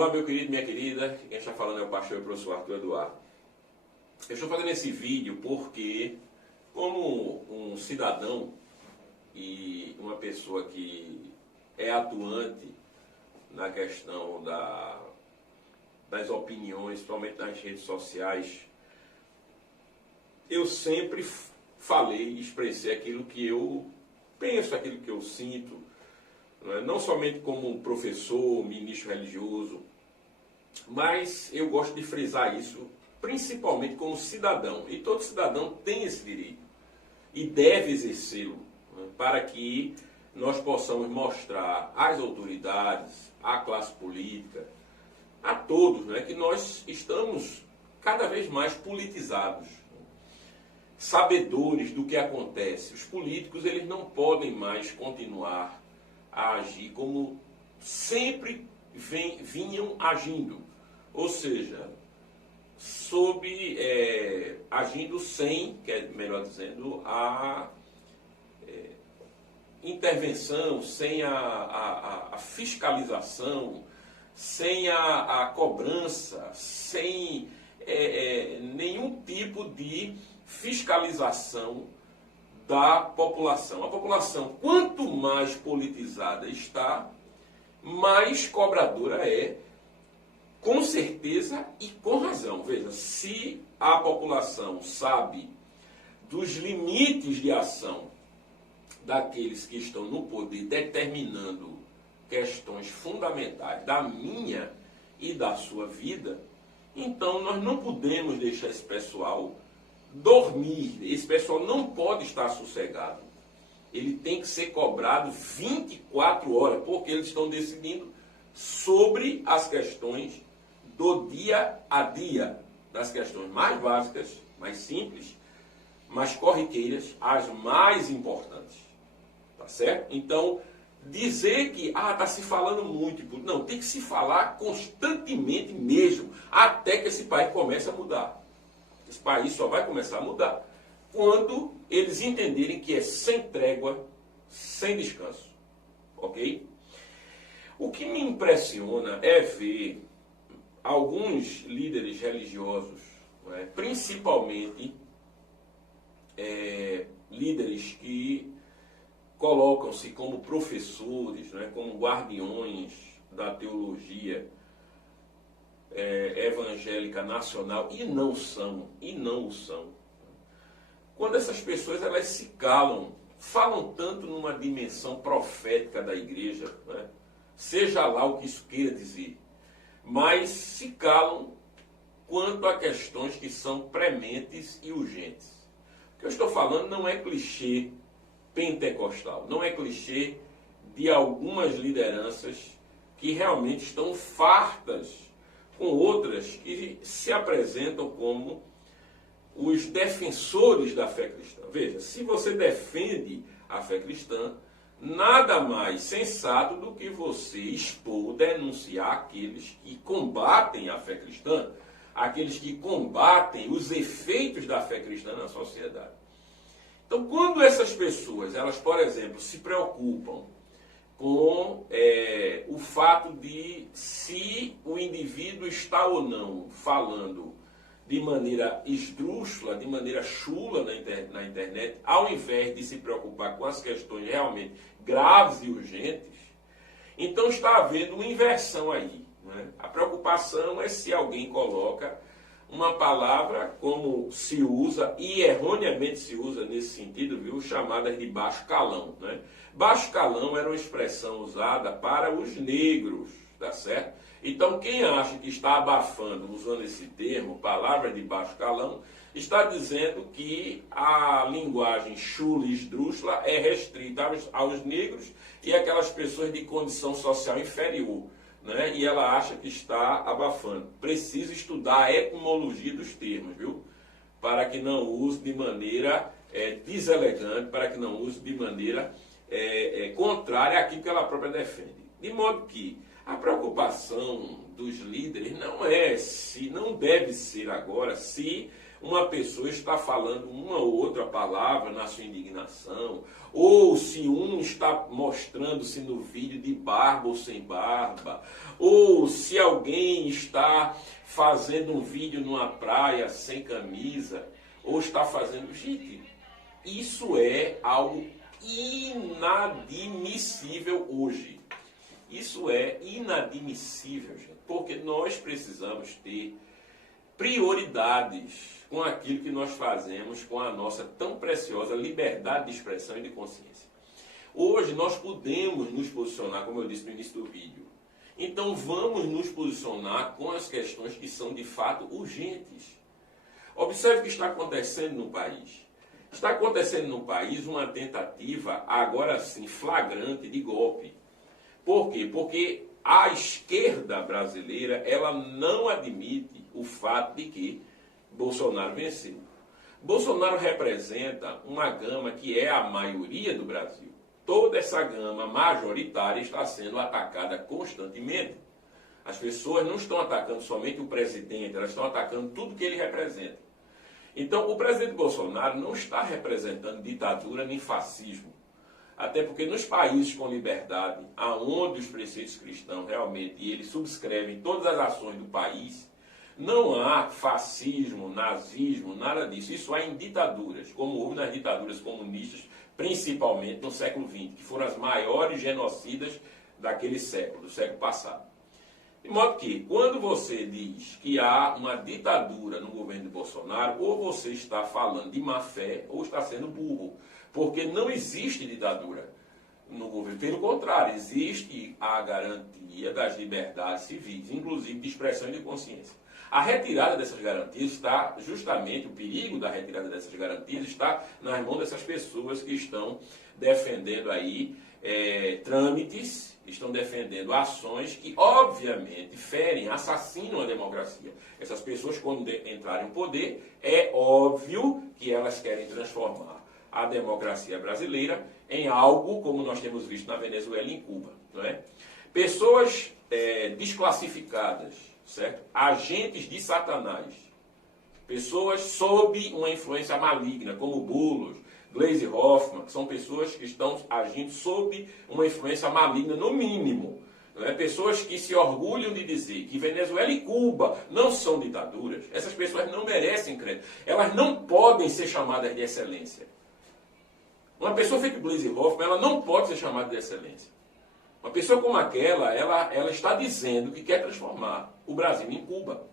Olá, meu querido, minha querida. Quem está falando é o pastor e professor Arthur Eduardo. Eu estou fazendo esse vídeo porque, como um cidadão e uma pessoa que é atuante na questão das opiniões, principalmente nas redes sociais, eu sempre falei e expressei aquilo que eu penso, aquilo que eu sinto, não somente como professor, ministro religioso, mas eu gosto de frisar isso principalmente como cidadão. E todo cidadão tem esse direito e deve exercê-lo, para que nós possamos mostrar às autoridades, à classe política, a todos, que nós estamos cada vez mais politizados, sabedores do que acontece. Os políticos, eles não podem mais continuar a agir como sempre vinham agindo, ou seja, agindo sem, que é melhor dizendo, a intervenção, sem a fiscalização, sem a cobrança, sem nenhum tipo de fiscalização da população. A população, quanto mais politizada está, mais cobradora é, com certeza e com razão. Veja, se a população sabe dos limites de ação daqueles que estão no poder, determinando questões fundamentais da minha e da sua vida, então nós não podemos deixar esse pessoal dormir. Esse pessoal não pode estar sossegado. Ele tem que ser cobrado 24 horas, porque eles estão decidindo sobre as questões do dia a dia, das questões mais básicas, mais simples, mais corriqueiras, as mais importantes. Tá certo? Então, dizer que está se falando muito, não, tem que se falar constantemente mesmo, até que esse país comece a mudar. Esse país só vai começar a mudar quando eles entenderem que é sem trégua, sem descanso. Ok? O que me impressiona é ver alguns líderes religiosos, principalmente líderes que colocam-se como professores, como guardiões da teologia evangélica nacional, e não o são. Quando essas pessoas elas se calam, falam tanto numa dimensão profética da igreja, seja lá o que isso queira dizer, mas se calam quanto a questões que são prementes e urgentes. O que eu estou falando não é clichê pentecostal, não é clichê de algumas lideranças que realmente estão fartas com outras que se apresentam como os defensores da fé cristã. Veja, se você defende a fé cristã, nada mais sensato do que você expor, denunciar aqueles que combatem a fé cristã, aqueles que combatem os efeitos da fé cristã na sociedade. Então, quando essas pessoas, elas, por exemplo, se preocupam com o fato de se o indivíduo está ou não falando de maneira esdrúxula, de maneira chula na internet, ao invés de se preocupar com as questões realmente graves e urgentes, então está havendo uma inversão aí. A preocupação é se alguém coloca uma palavra como se usa, e erroneamente se usa nesse sentido, chamadas de baixo calão. Baixo calão era uma expressão usada para os negros, tá certo? Então quem acha que está abafando, usando esse termo, palavra de baixo calão, está dizendo que a linguagem chula e esdrúxula é restrita aos negros e aquelas pessoas de condição social inferior. E ela acha que está abafando. Precisa estudar a etimologia dos termos, para que não use de maneira deselegante, para que não use de maneira contrária àquilo que ela própria defende. De modo que a preocupação dos líderes não deve ser agora se uma pessoa está falando uma ou outra palavra na sua indignação, ou se um está mostrando-se no vídeo de barba ou sem barba, ou se alguém está fazendo um vídeo numa praia sem camisa, ou está fazendo... Gente, isso é algo inadmissível hoje. Isso é inadmissível, gente, porque nós precisamos ter prioridades com aquilo que nós fazemos com a nossa tão preciosa liberdade de expressão e de consciência. Hoje nós podemos nos posicionar, como eu disse no início do vídeo. Então vamos nos posicionar com as questões que são de fato urgentes. Observe o que está acontecendo no país. Está acontecendo no país uma tentativa, agora sim, flagrante de golpe. Por quê? Porque a esquerda brasileira, ela não admite o fato de que Bolsonaro venceu. Bolsonaro representa uma gama que é a maioria do Brasil. Toda essa gama majoritária está sendo atacada constantemente. As pessoas não estão atacando somente o presidente, elas estão atacando tudo que ele representa. Então, o presidente Bolsonaro não está representando ditadura nem fascismo. Até porque nos países com liberdade, aonde os preceitos cristãos realmente, e eles subscrevem todas as ações do país, não há fascismo, nazismo, nada disso. Isso há em ditaduras, como houve nas ditaduras comunistas, principalmente no século XX, que foram as maiores genocidas daquele século, do século passado. De modo que, quando você diz que há uma ditadura no governo de Bolsonaro, ou você está falando de má fé, ou está sendo burro. Porque não existe ditadura no governo. Pelo contrário, existe a garantia das liberdades civis, inclusive de expressão e de consciência. A retirada dessas garantias está, justamente, o perigo da retirada dessas garantias está nas mãos dessas pessoas que estão defendendo aí trâmites, estão defendendo ações que, obviamente, ferem, assassinam a democracia. Essas pessoas, quando entrarem no poder, é óbvio que elas querem transformar a democracia brasileira em algo como nós temos visto na Venezuela e em Cuba. Não é? Pessoas desclassificadas, certo? Agentes de Satanás, pessoas sob uma influência maligna, como Boulos, Gleisi Hoffmann, que são pessoas que estão agindo sob uma influência maligna, no mínimo. Não é? Pessoas que se orgulham de dizer que Venezuela e Cuba não são ditaduras. Essas pessoas não merecem crédito. Elas não podem ser chamadas de excelência. Uma pessoa feita Gleisi Hoffmann, ela não pode ser chamada de excelência. Uma pessoa como aquela, ela está dizendo que quer transformar o Brasil em Cuba.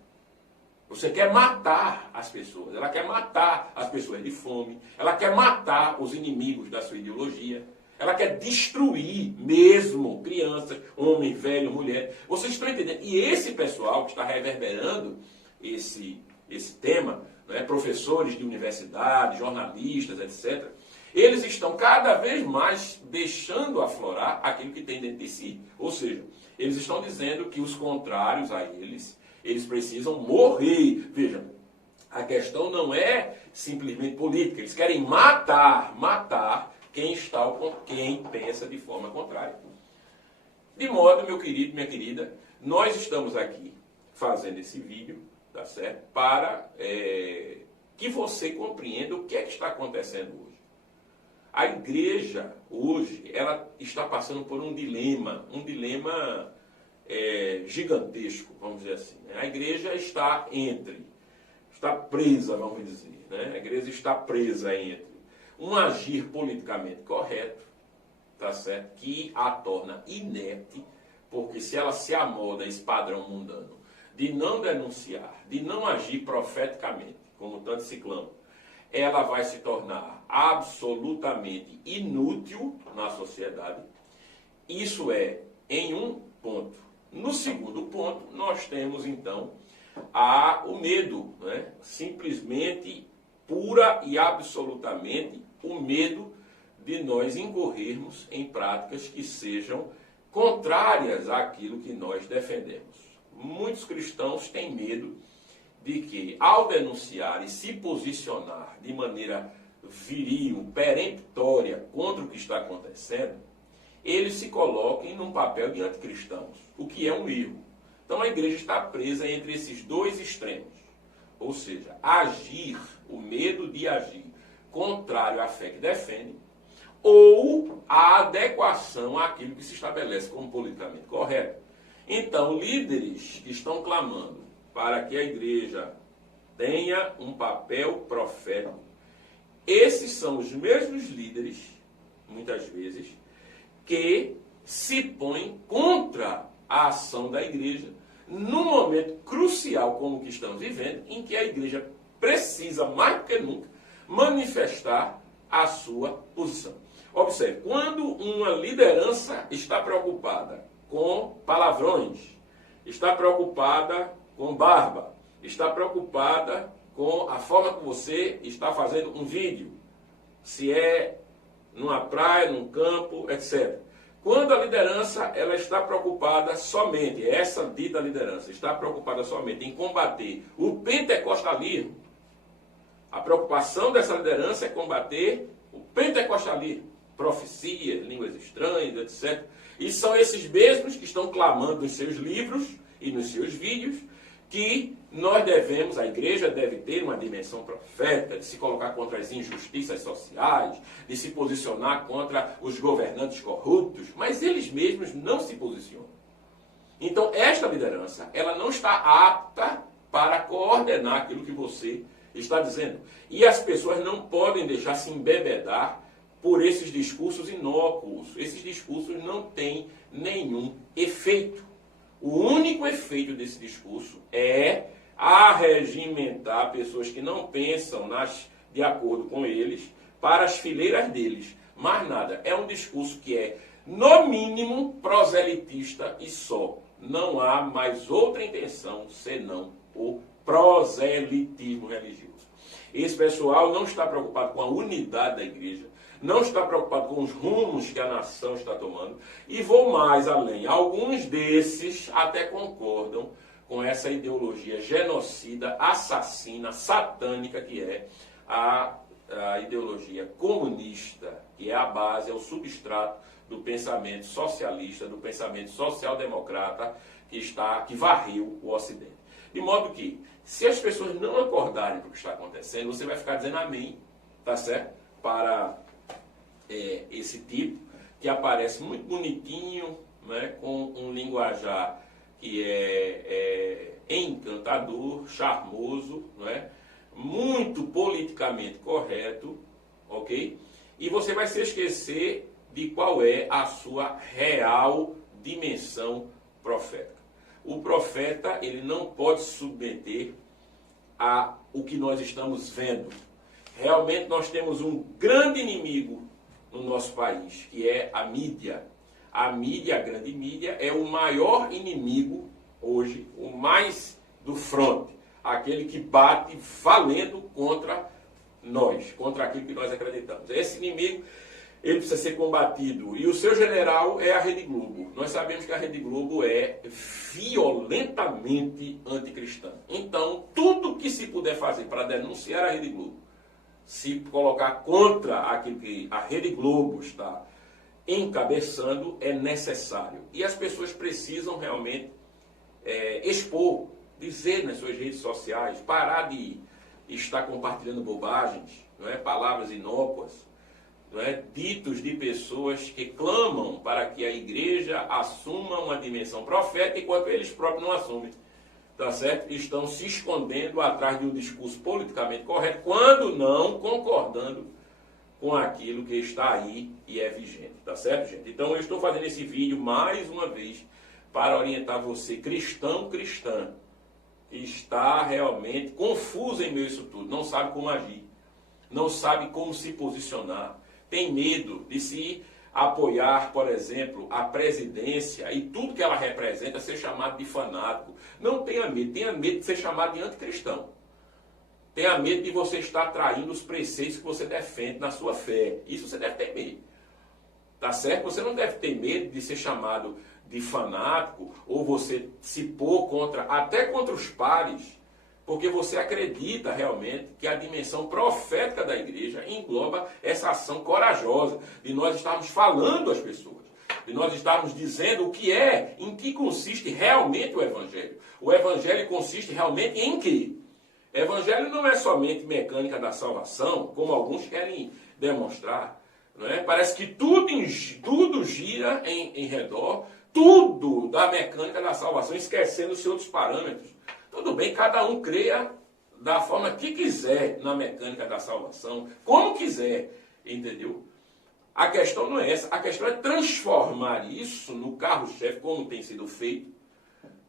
Você quer matar as pessoas, ela quer matar as pessoas de fome, ela quer matar os inimigos da sua ideologia, ela quer destruir mesmo crianças, homens, velhos, mulheres. Vocês estão entendendo? E esse pessoal que está reverberando esse tema, né, professores de universidade, jornalistas, etc., eles estão cada vez mais deixando aflorar aquilo que tem dentro de si. Ou seja, eles estão dizendo que os contrários a eles precisam morrer. Vejam, a questão não é simplesmente política. Eles querem matar quem pensa de forma contrária. De modo, meu querido, minha querida, nós estamos aqui fazendo esse vídeo, tá certo? Para que você compreenda o que é que está acontecendo hoje. A igreja, hoje, ela está passando por um dilema gigantesco, vamos dizer assim. Né? A igreja está presa, vamos dizer. Né? A igreja está presa entre um agir politicamente correto, tá certo? Que a torna inerte, porque se ela se amolda a esse padrão mundano de não denunciar, de não agir profeticamente, como tanto se clama, ela vai se tornar absolutamente inútil na sociedade. Isso é em um ponto. No segundo ponto, nós temos então o medo, né? Simplesmente, pura e absolutamente, o medo de nós incorrermos em práticas que sejam contrárias àquilo que nós defendemos. Muitos cristãos têm medo de que, ao denunciar e se posicionar de maneira viril, peremptória contra o que está acontecendo, eles se coloquem num papel de anticristãos, o que é um erro. Então a igreja está presa entre esses dois extremos. ou seja, agir, o medo de agir contrário à fé que defende, ou a adequação àquilo que se estabelece como politicamente correto. Então, líderes que estão clamando para que a igreja tenha um papel profético, esses são os mesmos líderes, muitas vezes, que se põem contra a ação da igreja num momento crucial como o que estamos vivendo, em que a igreja precisa, mais do que nunca, manifestar a sua posição. Observe, quando uma liderança está preocupada com palavrões, está preocupada com barba, está preocupada com a forma que você está fazendo um vídeo, se é numa praia, num campo, etc. Quando a liderança ela está preocupada somente, essa dita liderança está preocupada somente em combater o pentecostalismo, a preocupação dessa liderança é combater o pentecostalismo, profecias, línguas estranhas, etc. E são esses mesmos que estão clamando nos seus livros e nos seus vídeos que nós devemos, a igreja deve ter uma dimensão profética, de se colocar contra as injustiças sociais, de se posicionar contra os governantes corruptos, mas eles mesmos não se posicionam. Então, esta liderança, ela não está apta para coordenar aquilo que você está dizendo. E as pessoas não podem deixar se embebedar por esses discursos inócuos. Esses discursos não têm nenhum efeito. O único efeito desse discurso é arregimentar pessoas que não pensam de acordo com eles para as fileiras deles. Mais nada. É um discurso que é, no mínimo, proselitista e só. Não há mais outra intenção senão o proselitismo religioso. Esse pessoal não está preocupado com a unidade da igreja, não está preocupado com os rumos que a nação está tomando, e vou mais além. Alguns desses até concordam com essa ideologia genocida, assassina, satânica que é a ideologia comunista, que é a base, é o substrato do pensamento socialista, do pensamento social-democrata que varreu o Ocidente. De modo que, se as pessoas não acordarem para o que está acontecendo, você vai ficar dizendo amém, tá certo? Para esse tipo que aparece muito bonitinho, né, com um linguajar que é encantador, charmoso, né, muito politicamente correto, ok? E você vai se esquecer de qual é a sua real dimensão profética. O profeta, ele não pode se submeter a o que nós estamos vendo. Realmente nós temos um grande inimigo no nosso país, que é a mídia. A mídia, a grande mídia, é o maior inimigo hoje, o mais do fronte, aquele que bate valendo contra nós, contra aquilo que nós acreditamos. Esse inimigo, ele precisa ser combatido. E o seu general é a Rede Globo. Nós sabemos que a Rede Globo é violentamente anticristã. Então, tudo que se puder fazer para denunciar a Rede Globo, se colocar contra aquilo que a Rede Globo está encabeçando, é necessário. E as pessoas precisam realmente expor, dizer nas suas redes sociais, parar de estar compartilhando bobagens, não é? Palavras inócuas, não é? Ditos de pessoas que clamam para que a igreja assuma uma dimensão profética, enquanto eles próprios não assumem. Tá certo? Estão se escondendo atrás de um discurso politicamente correto, quando não concordando com aquilo que está aí e é vigente. Tá certo, gente? Então eu estou fazendo esse vídeo mais uma vez para orientar você, cristão, cristã, que está realmente confuso em meio a isso tudo, não sabe como agir, não sabe como se posicionar, tem medo de se apoiar, por exemplo, a presidência e tudo que ela representa, ser chamado de fanático. Não tenha medo de ser chamado de anticristão. Tenha medo de você estar traindo os preceitos que você defende na sua fé. Isso você deve ter medo. Tá certo? Você não deve ter medo de ser chamado de fanático, ou você se pôr até contra os pares, porque você acredita realmente que a dimensão profética da igreja engloba essa ação corajosa de nós estarmos falando às pessoas, de nós estarmos dizendo o que é, em que consiste realmente o Evangelho. O Evangelho consiste realmente em quê? Evangelho não é somente mecânica da salvação, como alguns querem demonstrar. Não é? Parece que tudo gira em redor, tudo da mecânica da salvação, esquecendo-se outros parâmetros. Tudo bem, cada um creia da forma que quiser na mecânica da salvação, como quiser, entendeu? A questão não é essa, a questão é transformar isso no carro-chefe, como tem sido feito,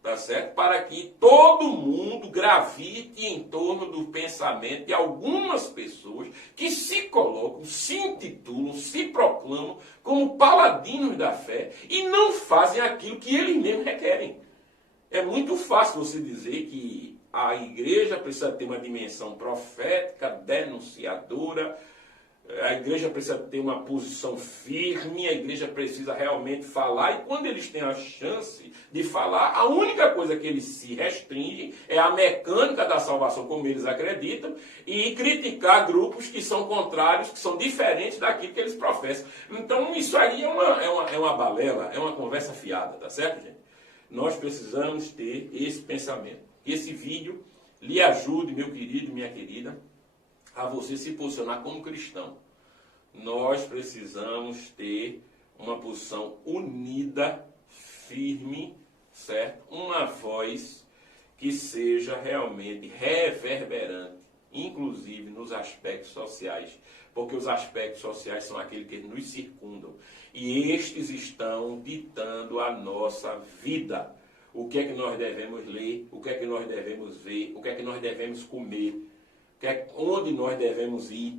tá certo? Para que todo mundo gravite em torno do pensamento de algumas pessoas que se colocam, se intitulam, se proclamam como paladinos da fé e não fazem aquilo que eles mesmos requerem. É muito fácil você dizer que a igreja precisa ter uma dimensão profética, denunciadora, a igreja precisa ter uma posição firme, a igreja precisa realmente falar, e quando eles têm a chance de falar, a única coisa que eles se restringem é a mecânica da salvação, como eles acreditam, e criticar grupos que são contrários, que são diferentes daquilo que eles professam. Então isso aí é uma balela, é uma conversa fiada, tá certo, gente? Nós precisamos ter esse pensamento. Que esse vídeo lhe ajude, meu querido, minha querida, a você se posicionar como cristão. Nós precisamos ter uma posição unida, firme, certo? Uma voz que seja realmente reverberante, inclusive nos aspectos sociais, porque os aspectos sociais são aqueles que nos circundam. E estes estão ditando a nossa vida. O que é que nós devemos ler, o que é que nós devemos ver, o que é que nós devemos comer, onde nós devemos ir,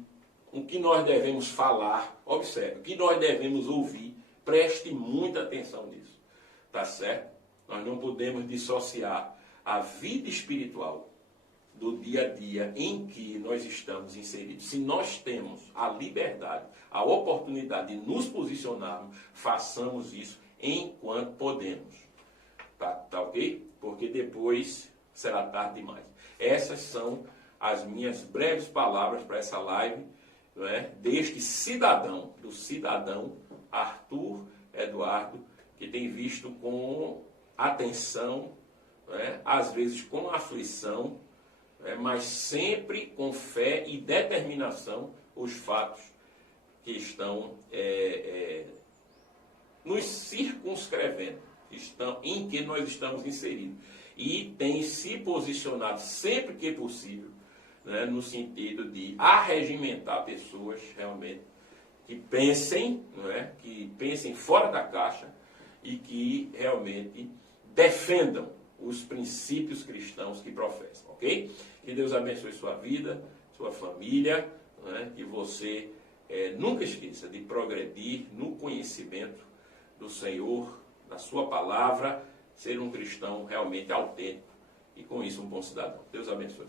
o que nós devemos falar. Observe, o que nós devemos ouvir. Preste muita atenção nisso. Tá certo? Nós não podemos dissociar a vida espiritual do dia a dia em que nós estamos inseridos. Se nós temos a liberdade, a oportunidade de nos posicionarmos, façamos isso enquanto podemos. Tá ok? Porque depois será tarde demais. Essas são as minhas breves palavras para essa live, não é? Deste cidadão, do cidadão Arthur Eduardo, que tem visto com atenção, não é? Às vezes com aflição, mas sempre com fé e determinação os fatos que estão nos circunscrevendo, em que nós estamos inseridos. E tem se posicionado sempre que possível, né, no sentido de arregimentar pessoas realmente que pensem, não é, que pensem fora da caixa e que realmente defendam os princípios cristãos que professam, ok? Que Deus abençoe sua vida, sua família, né? Que você nunca esqueça de progredir no conhecimento do Senhor, da sua palavra, ser um cristão realmente autêntico e com isso um bom cidadão. Deus abençoe.